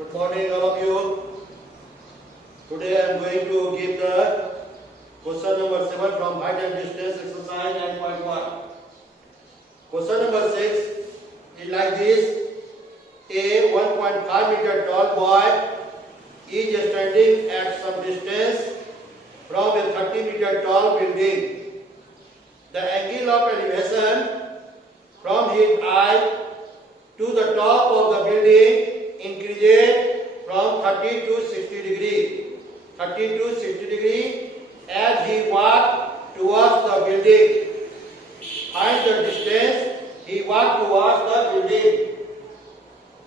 Good morning, all of you. Today I am going to give the question number 7 from height and distance exercise 9.1. Question number 6 is like this. A 1.5 meter tall boy is standing at some distance from a 30 meter tall building. The angle of elevation from his eye to the top of the building increases from 30 to 60 degree. 30 to 60 degree as he walks towards the building. Find the distance he walked towards the building.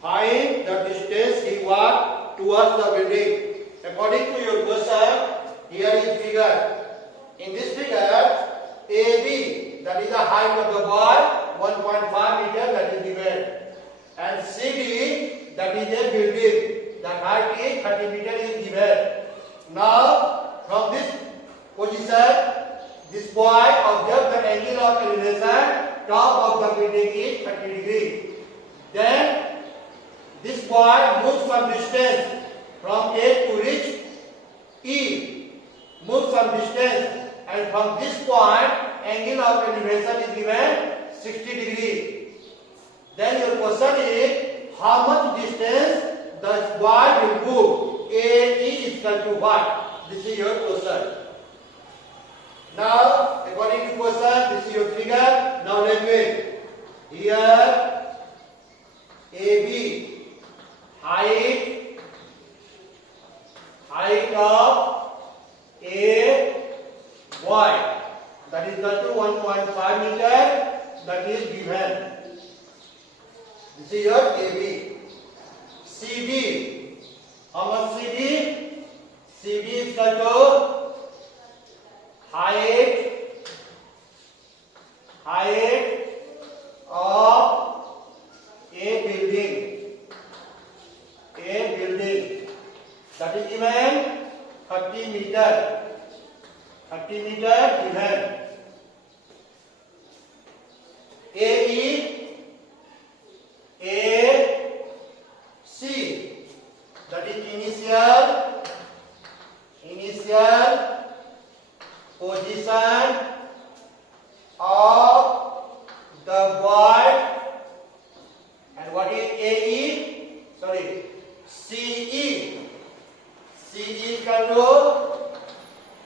Find the distance he walked towards the building. According to your question, here is figure. In this figure, AB, that is the height of the boy, 1.5 meter, that is given. And CD, that is a building. The height is 30 meter is given. Now, from this position, this boy observe the angle of elevation, top of the building is 30 degree. Then, this boy moves some distance from A to reach E. Move some distance, and from this point, angle of elevation is given 60 degree. Then your question is, how much distance the boy will move? AE is equal to what? This is your question. Now, according to question, this is your figure. Now let me. Here, AB, height of a boy, that is equal to 1.5 meter, that is given. This is your AB. CD, how much CD? CD is equal to height of a building. A building, that is given 30 meter. 30 meter given. AC, that is initial position of the boy. And what is AE? Sorry, CE. CE is equal to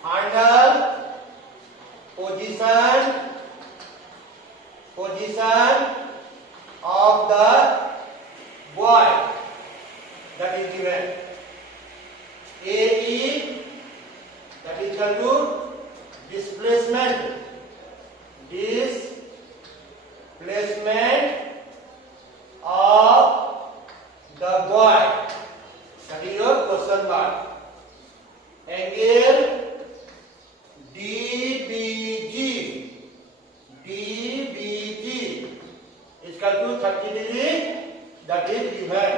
final position of the boy, that is given. AE, that is equal to displacement of the boy, that is your question mark. Angle DBG is equal to 30 degree, that is given.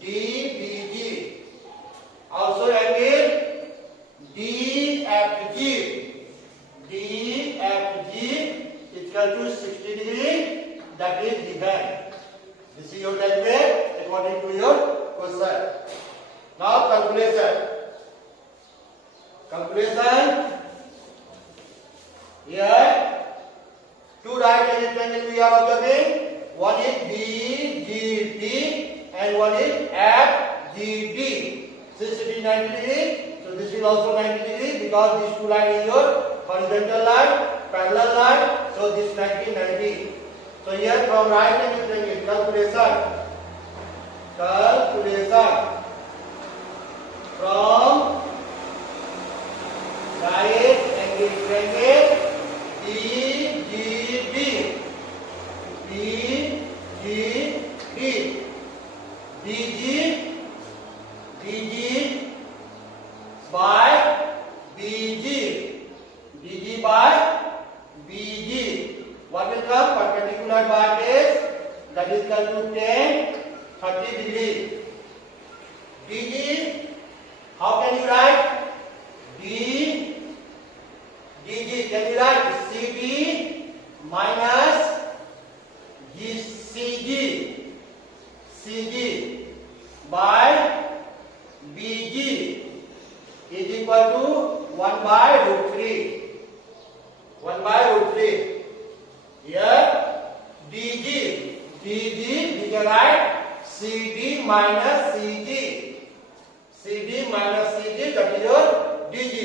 DBG. Also angle DFG is equal to 60 degree, that is given. This is your calculation according to your question. Now calculation. Here, two right angle triangle we are observing. One is BGD and one is FGD. Since it is 90 degree, so this is also 90 degree because these two lines is your horizontal line, parallel line. So this 90. So here from right angle triangle calculation. From right angle triangle BGD by BG. What will come? Perpendicular by base, that is equal to 10, 30 degree. DG, how can you write? DG, can you write CD minus CG by BG is equal to 1 by root 3. 1 by root 3. Here DG we can write CD minus CG. CD minus CG, that is your DG.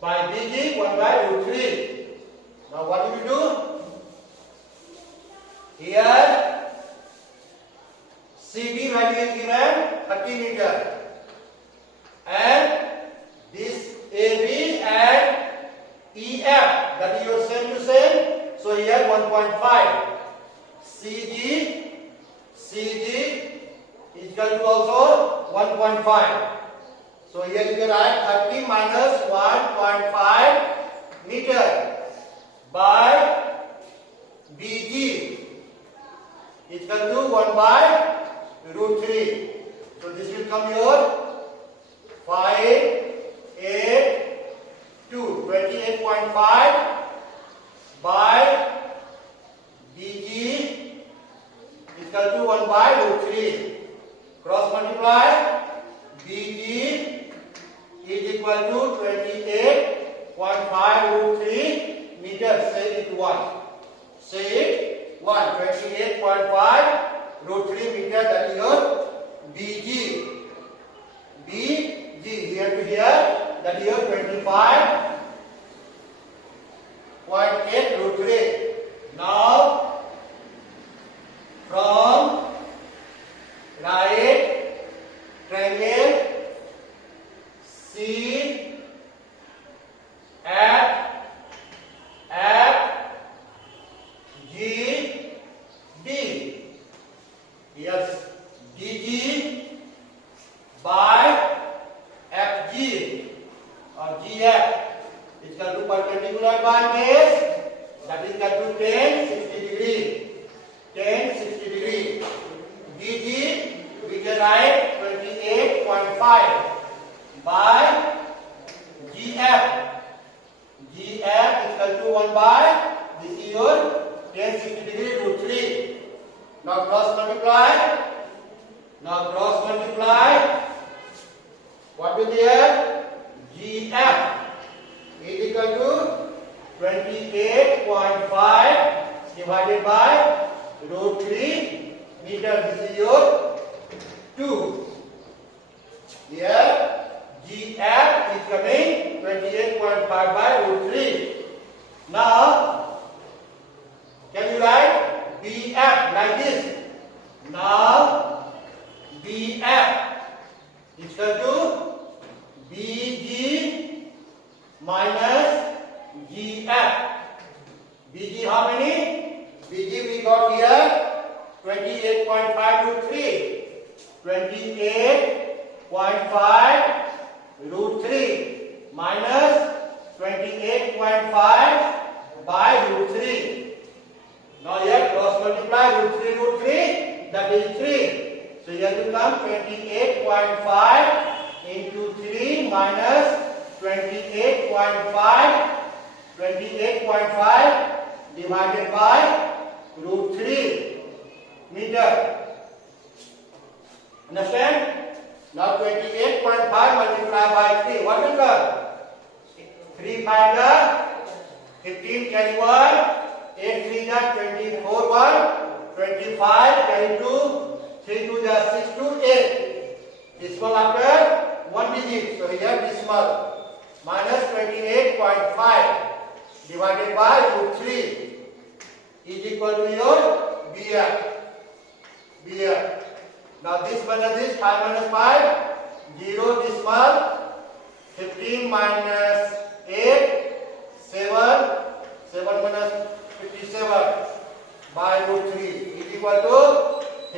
By BG 1 by root 3. Now what do we do? Here CD value is given 30 meter, and this AB and EF, that is your same to same. So here 1.5. CG is equal to also 1.5. So here you can write 30 minus 1.5 meter by BG is equal to 1 by root 3. So this will come your 5, 8, 2, 28.5 by BG is equal to 1 by root 3. Cross multiply. BG is equal to 28.5 root 3 meters. Say it 1. Say it 1. 28.5 root 3 meter, that is your BG. BG here to here, that is your 25.8 root 3. Now from right triangle C F G D. Yes, DG by FG or GF is equal to perpendicular by base, that is equal to 10 60 degree. 10 60 degree. DG we can write 28.5 by GF. GF is equal to 1 by, this is your 10 60 degree root 3. Now cross multiply. What will be here? GF is equal to 28.5 divided by root 3 meter. This is your 2. Here GF is coming 28.5 by root 3. Now can you write BF like this? Now BF is equal to BG minus GF. BG how many? BG we got here 28.5 root 3. 28.5 root 3 minus 28.5 by root 3. Now here cross multiply root 3, that is 3. So here will come 28.5 into 3 minus 28.5 divided by root 3 meter. Understand? Now 28.5 multiplied by 3. What will come? 3 5 15 carry 1. 8 3 24 1. 25 carry 2. 3 2 6 2 8. Decimal after 1 digit. So here decimal. Minus 28.5 divided by root 3 is equal to your BF. Now this minus this, 5 minus 5, 0 decimal, 15 minus 8, 7, 7 minus 57 by root 3 is equal to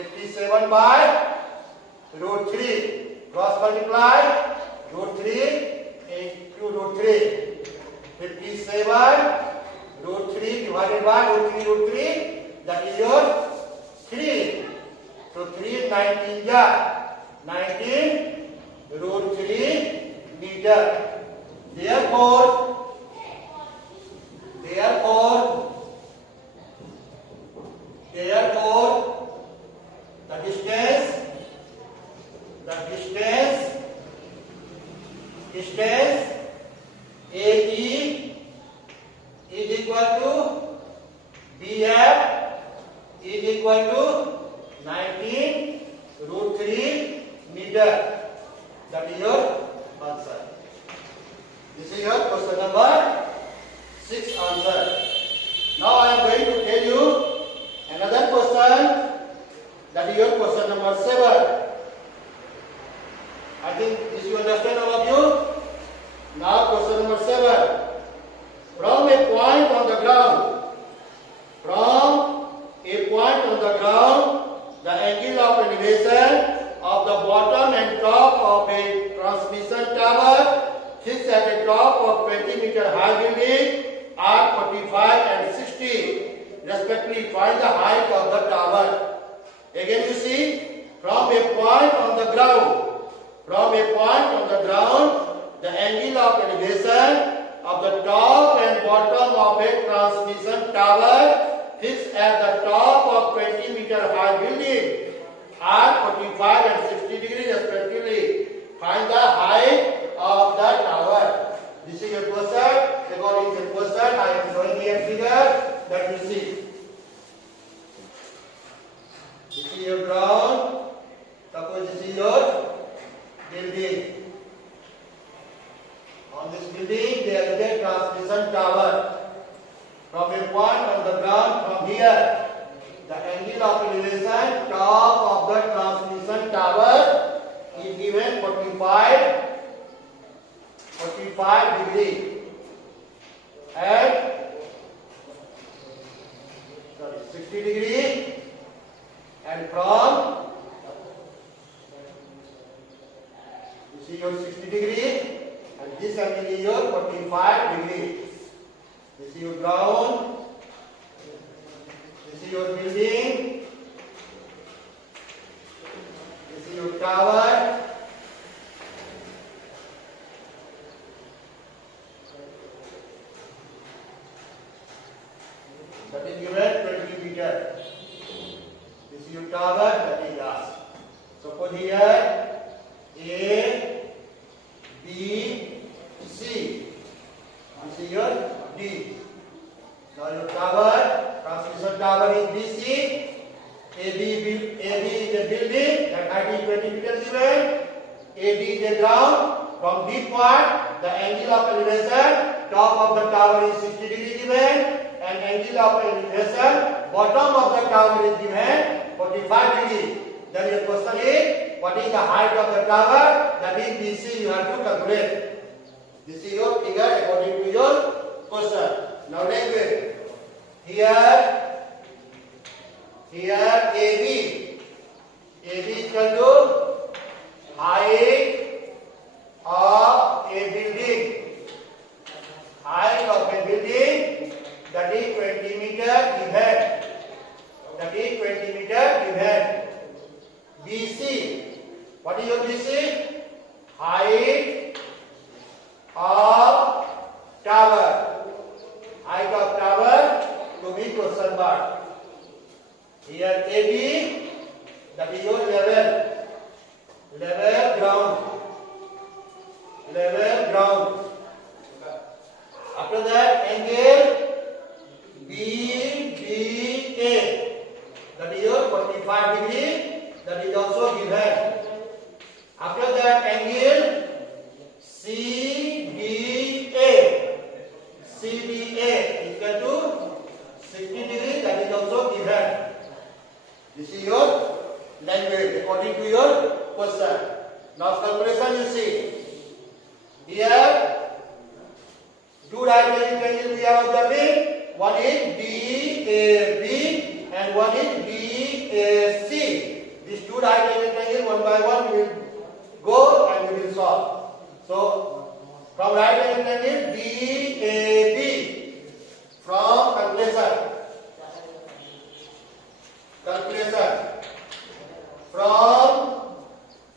57 by root 3. Cross multiply, root 3 into root 3. 57 root 3 divided by root 3, that is your 3. So 3 is 19 19 root 3 meter. Therefore that distance AE is equal to BF is equal to 19√3 meter. That is your answer. This is your question number 6 answer. Now I am going to tell you another question. That is your question number 7. I think this you understand, all of you. Now question number 7. From a point on the ground, the angle of elevation of the bottom and top of a transmission tower fixed at the top of 20-meter high building are 45 and 60 respectively. Find the height of the tower. Again you see, from a point on the ground, the angle of elevation of the top and bottom of a transmission tower fixed at the top of 20-meter high building are 45 and 60 degrees respectively. Find the height of the tower. This is your question. According to the question, I am showing here figure that you see. This is your ground. Suppose this is your building. On this building, there is a transmission tower. From a point on the ground, from here, the angle of elevation top of the transmission tower is given 45 degree and 60 degree, and from you see your 60 degree. And this angle is your 45 degree. This is your ground. This is your building. This is your tower. That is given 20 meter. This is your tower. That is glass. Suppose here A, B, C. This is your D. Now your tower, transmission tower is BC. AB is the building, that height is 20 meters given. AD is the ground. From D point, the angle of elevation top of the tower is 60 degree given, and angle of elevation bottom of the tower is given 45 degree. Then your question is, what is the height of the tower? That is BC. You have to calculate. This is your figure according to your question. Now next way. Here AB is equal to height of a building. Height of a building, that is 20 meter given. That is 20 meter given. BC. What is your BC? Height of tower. Height of tower to be question mark. Here AB, that is your level. Level ground. Level ground. After that, angle BDA, that is your 45 degree. That is also given. After that, angle CDA. CDA is equal to 60 degree. That is also given. This is your language according to your question. Now calculation you see. Here, two right angles we are observing. One is DAB and one is DAC. These two right angles one by one we will go and we will solve. So, from right angle DAB, from calculation. From,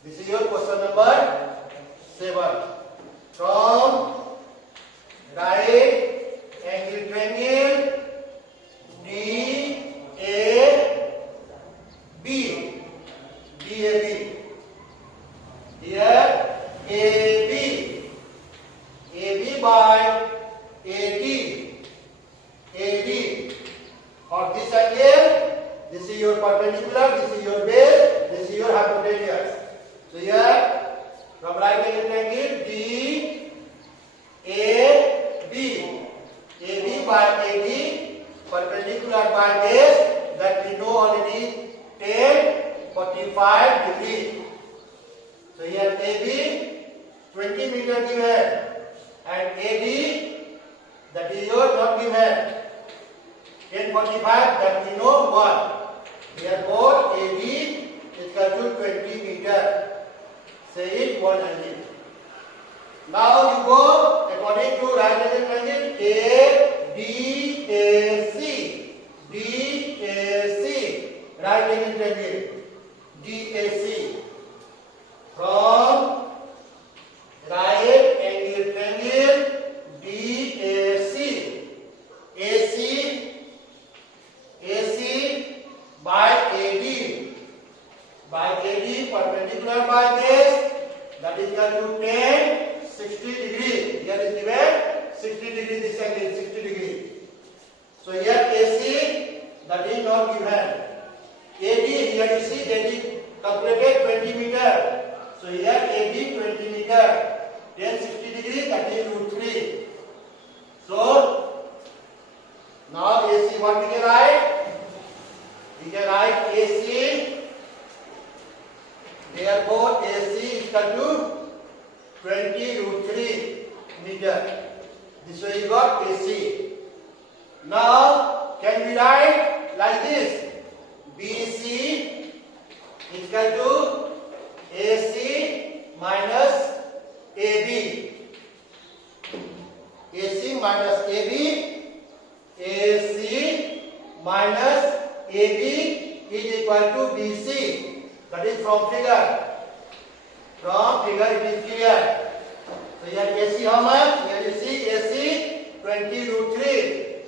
this is your question number 7. From right angle triangle DAB, DAB. Here AB. AB by AD. AD. For this angle, this is your perpendicular, this is your base, this is your hypotenuse. So here, from right angle triangle, D, A, B. AB by AD, perpendicular by base, that we know already, 10, 45 degree. So here AB, 20 meter given, and AD, that is your not given. 10:45, that we know 1. Therefore, AD is equal to 20 meter. Say it 100. Now you go according to right angle triangle DAC. DAC. Right angle triangle DAC. From right angle triangle DAC. AC by AD. By AD perpendicular by base, that is equal to 10, 60 degree. Here is given 60 degree, this angle 60 degree. So here AC, that is not given. AD, here you see that is calculated 20 meter. So here AD 20 meter. Then 60 degree, that is root 3. So now AC, what we can write? We can write AC. Therefore, AC is equal to 20 root 3 meter. This way you got AC. Now, can we write like this? BC is equal to AC minus AB. AC minus AB. AC minus AB is equal to BC. That is from figure. From figure it is clear. So here AC how much? Here you see AC 20 root 3.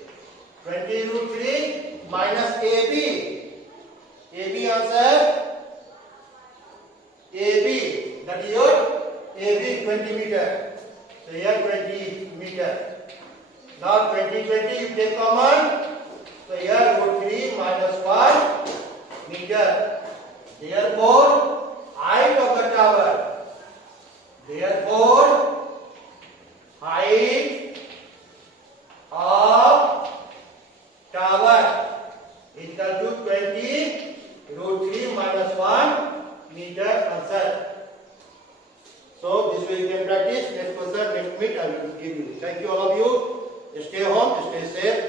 20 root 3 minus AB. AB answer. AB. That is your AB 20 meter. So here 20 meter. Now 20 you take common. So here root 3 minus 1 meter. Therefore, height of the tower. Therefore, height of tower is equal to 20 root 3 minus 1 meter answer. So this way you can practice. Next question, next meet I will give you. Thank you all of you. Stay home, stay safe.